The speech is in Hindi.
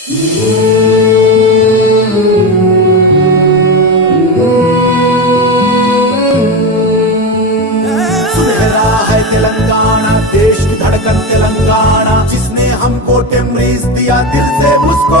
सुनहरा है तेलंगाना, देश की धड़कन तेलंगाना, जिसने हमको टेमरीज दिया दिल से उसको